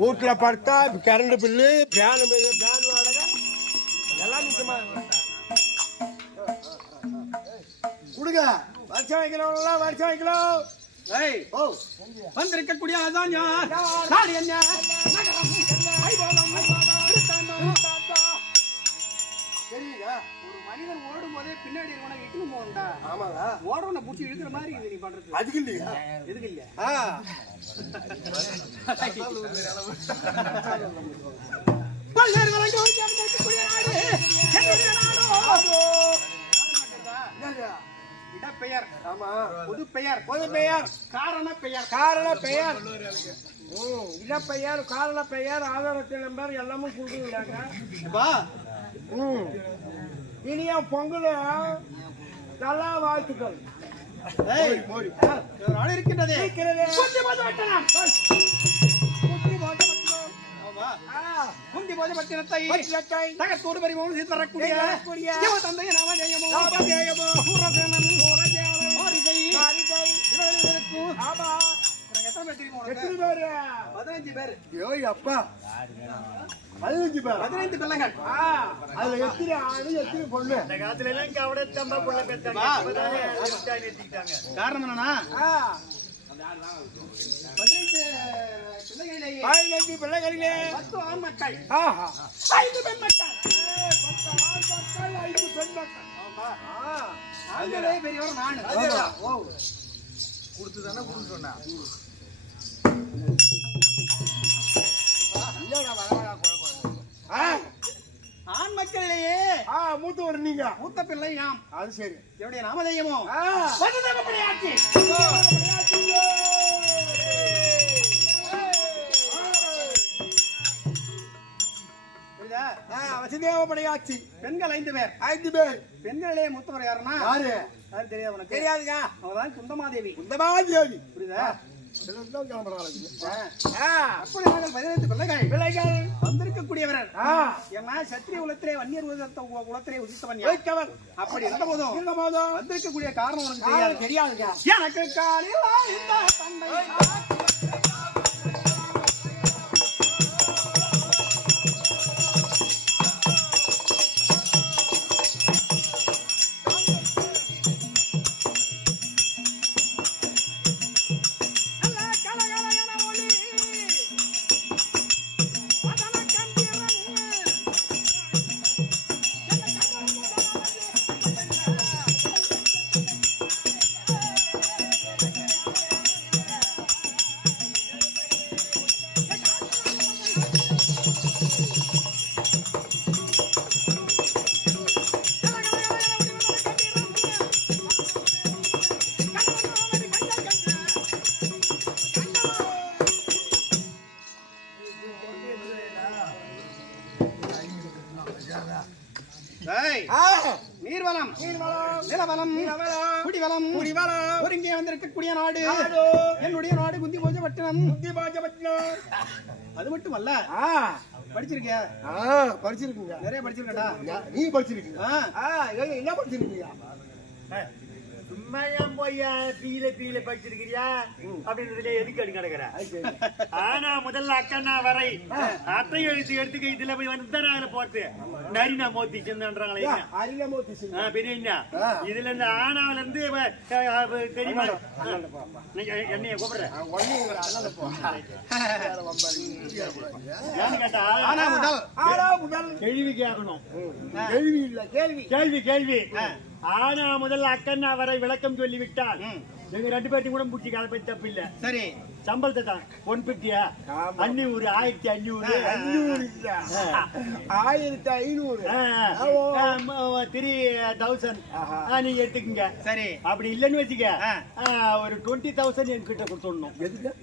வீட்டுல படுத்தா current bill pan வாடகை எல்லாம் நிச்சயமா கொடுங்க. வருஷம் வைக்கிறவங்களாம் வருஷம் வைக்கலாம். வந்திருக்கக்கூடிய அதான் என்ன தெரியுதா? ஒரு மனிதன் ஓடும் போதே பின்னாடி உனக்கு இட்டுன்னு போகண்டா. ஆமாங்க, ஓடவனை பிடிச்சி இழுக்கிற மாதிரி இது நீ பண்றது. அதுக்கு இல்லையா? எதுக்கு இல்ல? இடப்பெயர், பொது பெயர், பொது பெயர், காரண பெயர், காரண பெயர், இடப்பெயர், காரண பெயர், ஆதாரத்தின் நம்பர் எல்லாமும் கொடுக்குறாங்க. இனிய பொங்கல் நல்லா வாழ்த்துக்கள். இருக்கின்றது முந்தி போது பட்டினத்தை தகத்தோடு பரிமோடு தரக்கூடிய தந்தைய நாமஜெயமோ பதினஞ்சு பேர். 15 பேர், 15 பிள்ளைகள். அதுல எத்தனை ஆணு எத்தனை பொண்ணு? அந்த காலத்துல எல்லாம் கவடத்தம்ப புள்ள பெத்தாங்க. காரணம் என்னன்னா 15 பிள்ளைகளிலே 10 ஆண் மக்கள், 5 பெண் மக்கள். 5 பெண் மக்கள். ஆண்களே பெரியவர் நான் கொடுத்துதானே கொடுத்து சொன்னா. ஆண் மக்களிலேயே மூத்தவர் நீங்க, மூத்த பிள்ளை நாம். அது சரி. என்னுடைய நாமதேயமோ வசுதேவப்படையாச்சி. பெண்கள் 5 பேர். 5 பேர். பெண்களே மூத்தவர் யாருன்னா யாரு? யாரு தெரியாது உனக்கு? தெரியாதுங்க. அவதான் குந்தமாதேவி. குந்தமாதேவி புரியுதா? அப்படி நாங்கள் 15 பிள்ளைகள் வந்திருக்கக்கூடியவர். ஏன்னா சத்திரிய குலத்திலே வன்னியர் குலத்திலே உதித்தவன். அப்படி இருந்த போதும் வந்திருக்கக்கூடிய காரணம் உனக்கு தெரியாதுங்க. எனக்கு காலையில் இந்த தந்தை நீர்வளம், நிலவளம், குடிவளம், ஒருங்கே வந்திருக்கக்கூடிய நாடு என்னுடைய நாடு குந்திபோஜப்பட்டினம். அது மட்டும் அல்ல, படிச்சிருக்கியா? படிச்சிருக்கீங்க, நிறைய படிச்சிருக்கடா. நீ படிச்சிருக்கீங்க? என்ன படிச்சிருக்கீங்க? சும்மாயம் போய் பீல படிச்சிருக்கிறியா அப்படின்றதுல எதுக்கு அடி கிடக்குற? ஆனா முதல்ல அக்கண்ணா வரை அத்தை எடுத்துக்க இதுல போய் வந்து போட்டு நரினா மோத்தி சென்றாங்களே பெரிய இதுல இருந்து ஆனாவில இருந்து தெரியுமா? என்னைய கூப்பிடுற கேள்வி கேட்கணும். கேள்வி இல்ல, கேள்வி கேள்வி கேள்வி. ஆனா முதல்ல அக்கண்ணா வரை விளக்கம் சொல்லிவிட்டால் எங்க 2 பேர்த்தையும் கூட முடிச்சு அதை பத்தி தப்பு இல்ல. சரி, சம்பளத்தை தான் 150 500 1500 3000 நீங்க எடுத்துக்கங்க. சரி, அப்படி இல்லன்னு வச்சுக்க ஒரு 20,000 என்கிட்ட கொடுத்துடணும்.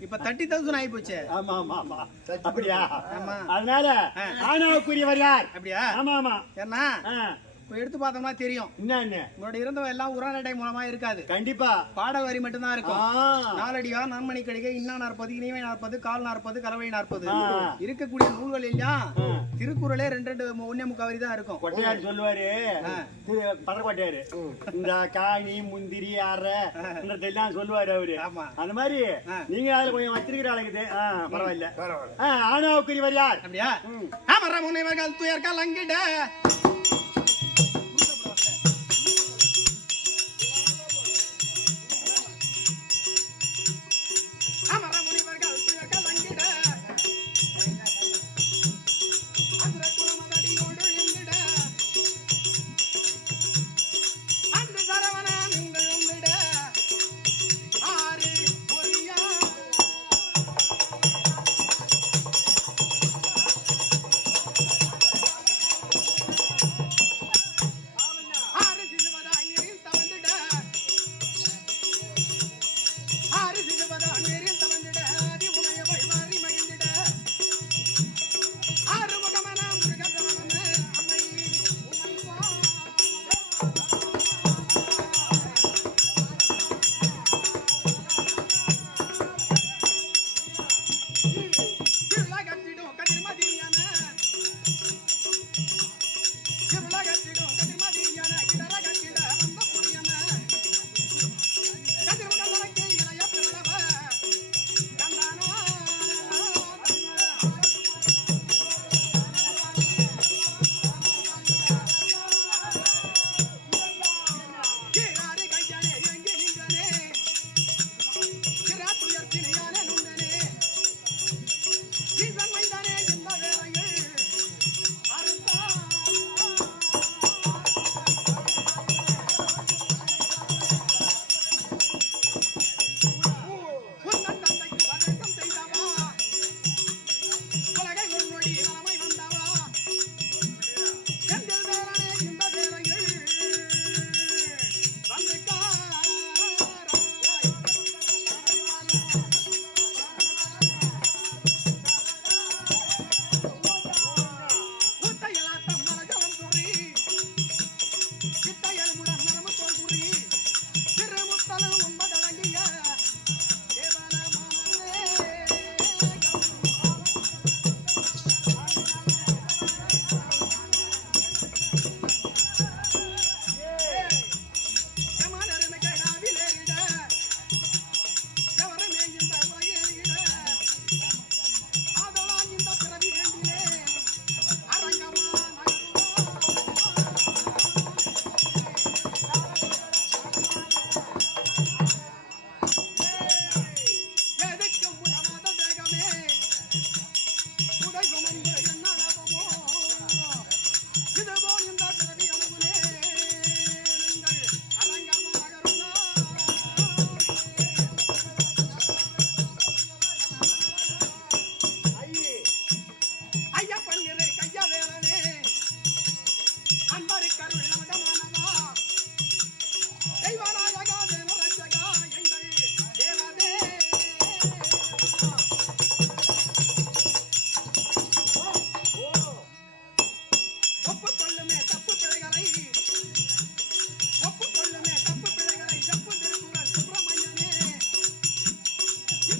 இப்ப 30,000 ஆகி போச்சு. ஆமா ஆமா ஆமா, அப்படியா? அதனால ஆனாவுக்குரியவர் யார்? அப்படியா? ஆமா ஆமா. ஏன்னா எடுத்து பார்த்தோம்னா தெரியும். என்ன உங்களோட இருந்தவ எல்லாம் உரானடை மூலமா இருக்காது. கண்டிப்பா பாடல் வரி மட்டும் தான் இருக்கும். நாலடியா, நன்மணி கடிகை, இன்னா 40, இனிமை 40, கால் 40, கலவை 40 இருக்கக்கூடிய நூல்கள் எல்லாம் திருக்குறளே 2 1/3 வரி தான் இருக்கும். கொட்டையார் சொல்லுவாரு, பதக்கொட்டையாரு, இந்த காணி முந்திரி அறெல்லாம் சொல்லுவாரு அவரு. அந்த மாதிரி நீங்க அதுல கொஞ்சம் வச்சிருக்கிற ஆளுக்குது. பரவாயில்ல. ஆனாவுக்குரியவர் யார்? அப்படியா? முனைவர்கள் துயர்கள் அங்கிட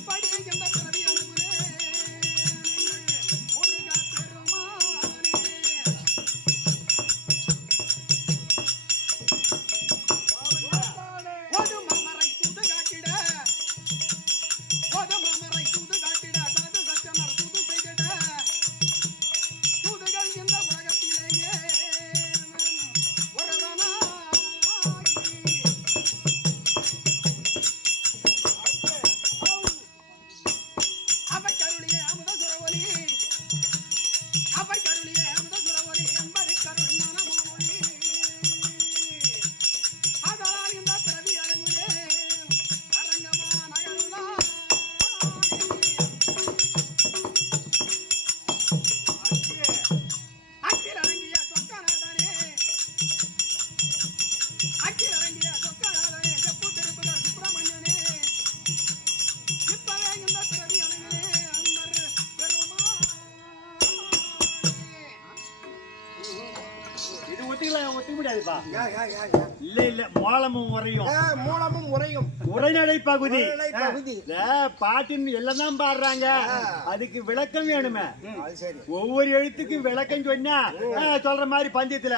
எப்படி இந்த பிறவி அனுகுலே முருகா பெருமானே ஒரு மாமரை தூது காட்டிட ஒரு மாமரை தூது காட்டிட சாது சச்சனர் தூது செய்திட தூதுகள் இந்த உலகத்திலேயே ஒத்துக்க முடியாதுப்பா. இல்ல மூலமும் உரையும் மூலமும் உரையும் உரைநடை பகுதி பகுதி பாட்டின் எல்லாம் தான் பாடுறாங்க. அதுக்கு விளக்கம் வேணுமே. அது சரி. ஒவ்வொரு எழுத்துக்கும் விளக்கம் சொன்னா சொல்ற மாதிரி பஞ்சத்துல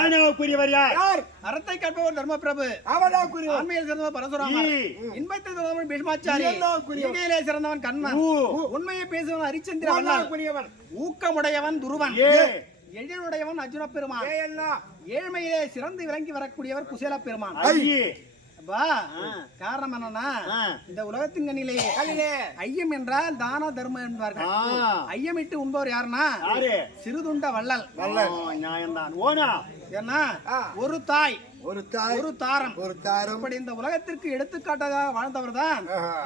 ஆணவக்குரியவர் யார்? அறத்தை கற்பவர் தர்மபிரபு, ஆண்மையில் சிறந்தவர் பரசுராமர், இன்பத்தை சிறந்தவன் பீஷ்மாச்சாரி, ஈகையிலே சிறந்தவன் கண்ணன், உண்மையை பேசுவன் ஹரிச்சந்திரன், ஊக்கமுடையவன் துருவன், எழிலுடையவன் அர்ஜுன பெருமான், ஏழ்மையிலே சிறந்து விளங்கி வரக்கூடியவர் குசேல பெருமான். காரணம் என்னன்னா இந்த உலகத்தின் கண்ணிலே ஐயம் என்றால் தான தர்மம் என்பார்கள். ஐயமிட்டு உண்பவர் யாருன்னா சிறுதுண்ட வள்ளல். நியாயம்தான். ஓனா ஏன்னா ஒரு தாய் ஒரு தாரம் இப்படி இந்த உலகத்திற்கு எடுத்துக்காட்டாக வாழ்ந்தவர் தான்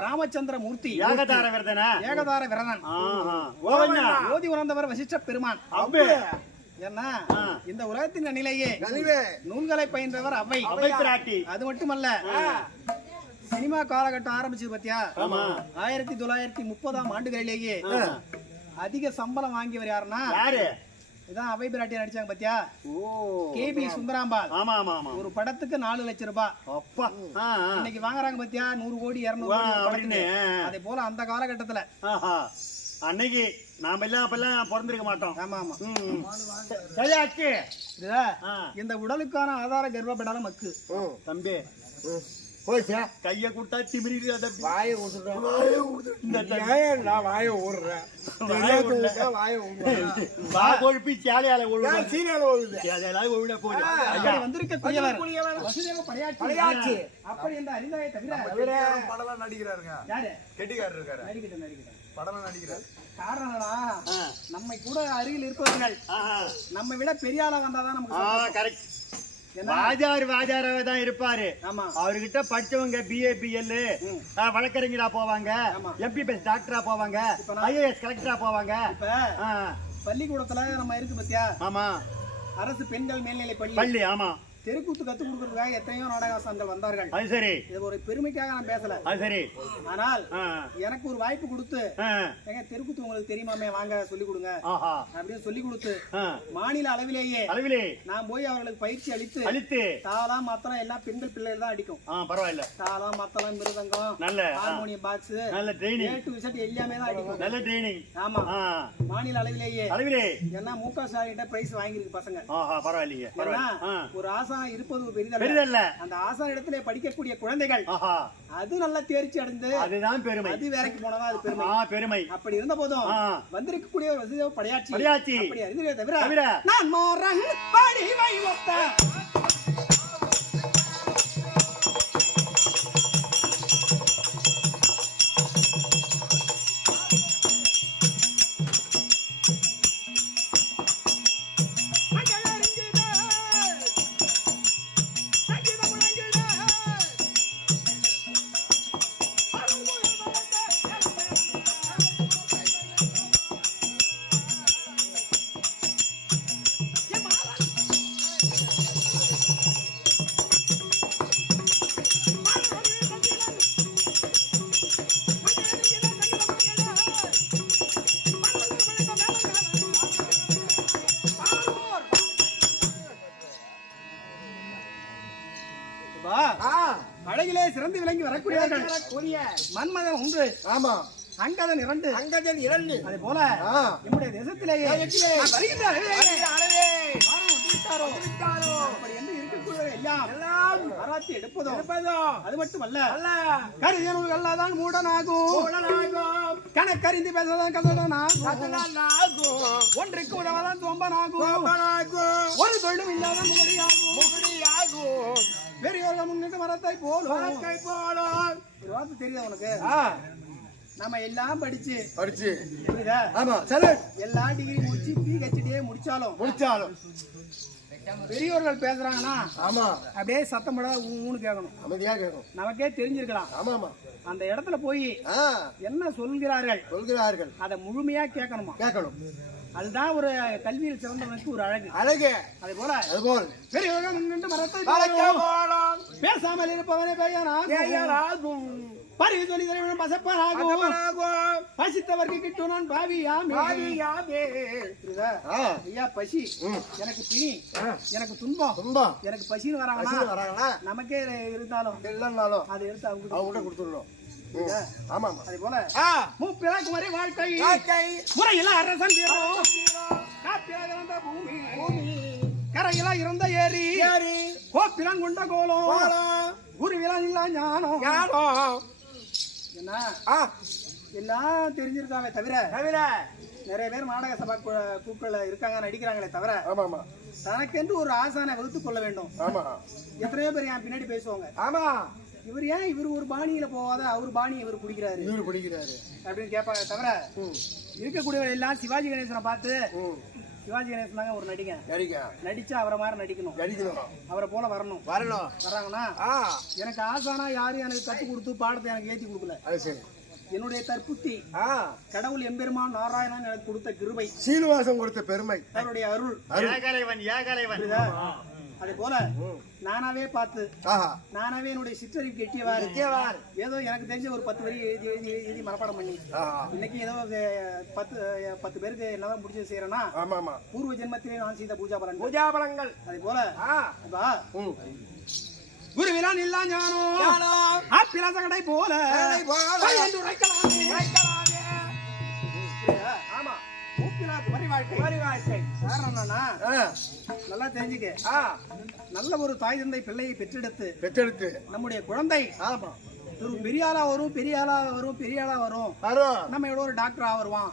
ராமச்சந்திர மூர்த்தி. ஏகதார விரதன் ஓதி உணர்ந்தவர் வசிஷ்ட பெருமான். ஏன்னா இந்த உலகத்தின் நிலையே நூல்களை பயின்றவர் அவை பிராட்டி. அது மட்டுமல்ல சினிமா காலகட்டம் ஆரம்பிச்சது பத்தியா 1930ஆம் ஆண்டுகளிலேயே அதிக சம்பளம் வாங்கியவர் யாருன்னா இதான் அவை பிராட்டி நடிச்சாங்க பத்தியா கேபி சுந்தராம்பாள். ஒரு படத்துக்கு 4 லட்சம் ரூபாய். இன்னைக்கு வாங்குறாங்க பத்தியா 100 கோடி 200 கோடி. அதே போல அந்த காலகட்டத்துல அன்னைக்கு நாம எல்லாம் அப்பெல்லாம் பிறந்திருக்க மாட்டோம். இந்த உடலுக்கான ஆதார கர்ப்பப்படாத மக்கு தம்பி கைய கொடுத்தா திமிரி கொழுப்பி சேலையால வந்திருக்கக்கூடியவர் அப்படி இந்த அறிந்தாயை தவிர படம் நடிக்கிறாருங்க. கெட்டிக்காரர் இருக்காரு. படம் நடிக்கிறார். காரணம் நம்மை கூட அருகில் இருப்பவர்கள் நம்ம விட பெரிய ஆளா வந்தாதான் நமக்கு வாஜாராவே தான் இருப்பாரு. அவர்கிட்ட படிச்சவங்க BA BL வழக்கறிஞரா போவாங்க, MPBS டாக்டரா போவாங்க, IAS கலெக்டரா போவாங்க. பள்ளிக்கூடத்துல நம்ம இருக்கு பத்தியா ஆமா அரசு பெண்கள் மேல்நிலை பள்ளி ஆமா தெருக்கூத்து கத்து கொடுக்கறதுக்காக எத்தனையோ நாடகாசங்கள் வந்தார்கள். அது சரி. இது ஒரு பெருமைக்காக நான் பேசல. அது சரி. ஆனால் எனக்கு ஒரு வாய்ப்பு கொடுத்து எங்க தெருக்கூத்து உங்களுக்கு தெரியுமாமே வாங்க சொல்லி கொடுங்க அப்படின்னு சொல்லி கொடுத்து மாநில அளவிலேயே நான் போய் அவர்களுக்கு பயிற்சி அளித்து தாளம் மத்தளம் எல்லாம் பெண்கள் பிள்ளைகள் தான் அடிக்கும். பரவாயில்ல. தாளம் மத்தளம் மிருதங்கம் ஹார்மோனியம் பாக்ஸ் எல்லாமே தான் அடிக்கும். நல்ல ட்ரைனிங். ஆமா மாநில அளவிலேயே ஏன்னா முக ஸ்டாலின் பிரைஸ் வாங்கிருக்கு பசங்க. பரவாயில்லையே. ஒரு ஆசை இருப்பது பெரிதல்ல. அந்த ஆசான் இடத்திலே படிக்கக்கூடிய குழந்தைகள் அது நல்லா தேர்ச்சி அடைந்து அதுதான் பெருமை. அது வேலைக்கு போனதா அது பெருமை. அப்படி இருந்த போதும் வந்திருக்கக்கூடிய வசதி படையாட்சி அப்படி அறிந்ததே தவிர நான் மாறன் படிவை ஒத்த புரிய மன்மதன் 1 ஆமா அங்கதன் 2 அங்கதன் 2 அதே போல நம்முடைய தேசத்திலேயே அப்படி என்று இருக்கக்கூடிய எல்லாம் ஆராய்ச்சி எடுப்பதோ அது மட்டுமல்ல கருதியவர்கள் எல்லாதான் மூடனாகும் கணக்கறிந்து பேசதான் கசடனாகும் ஒன்றுக்கு உதவதான் சோம்பனாகும் ஒரு தொழிலும் இல்லாத முகடியாகும் பெரியவர்கள் முன்னிட்டு மரத்தை போலும் ஒரு வார்த்தை தெரியுதா உனக்கு நம்ம எல்லாம் படிச்சு புரியுதா ஆமா சரி எல்லா டிகிரி முடிச்சு PhD முடிச்சாலும் பெரியவர்கள் பேசுறாங்கன்னா ஆமா அப்படியே சத்தம் போடாத ஊன்னு கேட்கணும் அமைதியா கேட்கும் நமக்கே தெரிஞ்சிருக்கலாம் ஆமா அந்த இடத்துல போய் என்ன சொல்கிறார்கள் அதை முழுமையா கேட்கணும் அதுதான் ஒரு கல்வியில் சிறந்தவனுக்கு ஒரு அழகு அதே போல் பெரியவர்கள் நின்று மரத்தை பேசாமல் இருப்பவனே பெயராகும் பரிவு சொல்லி தலைவனும் பசப்பனாகும் பசித்தவர்க்கு கிட்டும் நான் பாவியாமே ஐயா பசி எனக்கு பிணி எனக்கு துன்பம் எனக்கு பசின்னு வராங்கன்னா நமக்கே இருந்தாலும் இல்லைன்னாலும் அதை எடுத்து அவங்க கொடுத்துடணும் ஆமா அதே போல மூப்பிலாக்கு வரை வாழ்க்கை முறையில அரசன் காப்பியாக இருந்த பூமி கரையில இருந்த ஏரி கோப்பிலாம் கொண்ட கோலம் குருவிலாம் இல்ல ஞானம் என்ன எல்லாம் தெரிஞ்சிருக்காங்க தவிர நிறைய பேர் நாடக சபா கூப்பிடல இருக்காங்க நடிக்கிறாங்களே தவிர தனக்கென்று ஒரு ஆசானை வகுத்துக் கொள்ள வேண்டும் எத்தனையோ பேர் என் பின்னாடி பேசுவாங்க ஆமா இவர் ஏன் இவர் ஒரு பாணியில போவாத அவர் பாணி இவர் குடிக்கிறாரு அப்படின்னு கேட்பாங்க தவிர இருக்கக்கூடியவர்கள் எல்லாம் சிவாஜி கணேசனை பார்த்து சிவாஜி கணேசன் தாங்க ஒரு நடிச்சா அவரை மாதிரி நடிக்கணும் அவரை போல வரணும் வர்றாங்கன்னா எனக்கு ஆசானா யாரும் எனக்கு கத்து கொடுத்து பாடத்தை எனக்கு ஏத்தி கொடுக்கல என்னுடைய தற்புத்தி கடவுள் எம்பெருமான் நாராயணன் எனக்கு கொடுத்த கிருபை சீனிவாசம் கொடுத்த பெருமை அவருடைய அருள் அதே போல நானாவே பார்த்து நானாவே என்னுடைய சிற்றறிவுக்கு எட்டியவாறு ஏதோ எனக்கு தெரிஞ்ச ஒரு 10 வரி எழுதி மனப்பாடம் பண்ணி இன்னைக்கு ஏதோ 10 பேருக்கு என்னதான் முடிச்சு செய்யறேன்னா பூர்வ ஜென்மத்திலே நான் செய்த பூஜா பலன்கள் அதே போல குருவிலான் இல்லா ஞானம் ஆப்பிலாசகடை போல ஆமா நல்லா தெரிஞ்சுக்க நல்ல ஒரு தாய் தந்தை பிள்ளையை பெற்றெடுத்து நம்முடைய குழந்தை ஒரு பெரிய ஆளா வரும் நம்ம எவ்வளவு ஒரு டாக்டரா வருவான்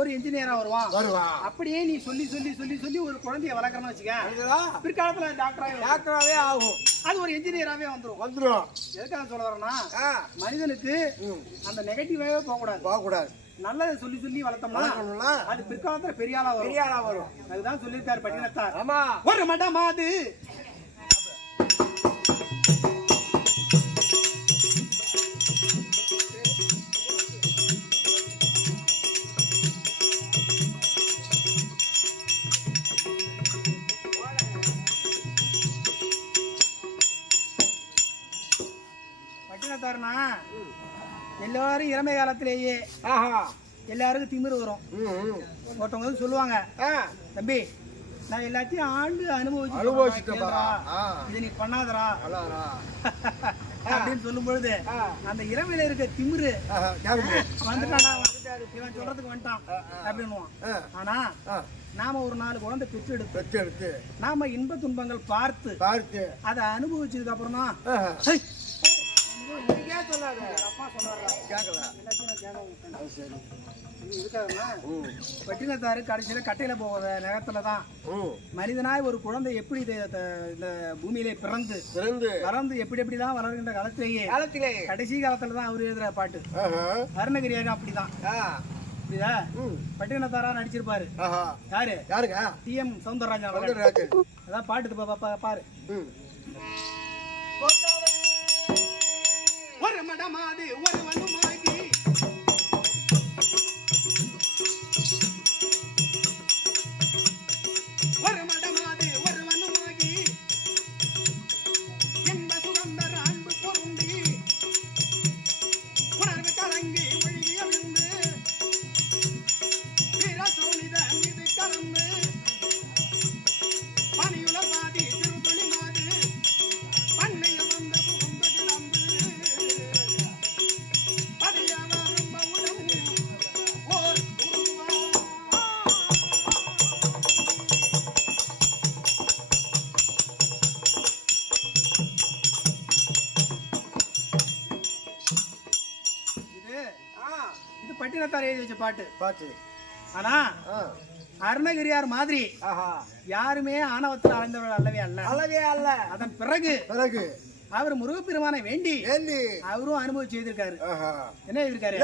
ஒரு இன்ஜினியரா வருவான் அப்படியே நீ சொல்லி ஒரு குழந்தைய வளர்க்கறன்னு வச்சுக்க பிற்காலத்துல டாக்டராவே ஆகும் அது ஒரு இன்ஜினியராவே வந்துரும் எதுக்காக சொல்ல வரேன்னா மனிதனுக்கு அந்த நெகட்டிவாவே போக கூடாது நல்லதை சொல்லி வளர்த்தோம்னா அது பிற்காலத்துல பெரிய ஆளா வரும் அதுதான் சொல்லியிருக்காரு பட்டினத்தார் ஒரு மடமாது பட்டினத்தாருனா எல்லாரும் இளமை காலத்திலேயே எல்லாருக்கும் திமிரு வரும் ஒருத்தவங்க சொல்லுவாங்க தம்பி நான் எல்லாத்தையும் ஆண்டு அனுபவிச்சுட்டா இது நீ பண்ணாதரா அப்படின்னு சொல்லும் பொழுது அந்த இளமையில இருக்க திமிரு வந்துட்டாடா இவன் சொல்றதுக்கு வந்துட்டான் அப்படின்னுவான் ஆனா நாம ஒரு 4 குழந்தை பெற்றெடுத்து நாம இன்ப துன்பங்கள் பார்த்து அதை அனுபவிச்சதுக்கு அப்புறம் தான் பட்டினத்தாரு கடைசியில கட்டையில போகிற நேரத்துலதான் மனிதனாய் ஒரு குழந்தை எப்படி இந்த பூமியிலே பிறந்து எப்படிலாம் வளர்கின்ற காலத்திலேயே கடைசி காலத்துலதான் அவரு எழுதுற பாட்டு அருணகிரியாக அப்படிதான் புரியுதா பட்டினத்தாரா நடிச்சிருப்பாரு யாருங்க TM சௌந்தரராஜன் அதான் பாட்டு பாரு ஒரு மடமாது ஒரு வனுமாகி என்ப சுகந்தர் அன்பு பொருந்தி உணர்வு கலங்கி ஒழுகிய விந்து வீரசோனித மீது கலந்து பனியுல பாதி சிறுதுளி மாது பண்ணைய வந்த புகுந்த கிளம்பு இது பட்டினத்தார் எழுதி வச்ச பாட்டு பாட்டு. ஆனா அருணகிரியார் மாதிரி யாருமே ஆணவத்தில் அடைந்தவர்கள் அல்லவே அல்ல. அதன் பிறகு அவர் முருகப்பெருமானை வேண்டி அவரும் அனுபவம் செய்திருக்காரு. என்ன எழுதியிருக்காரு?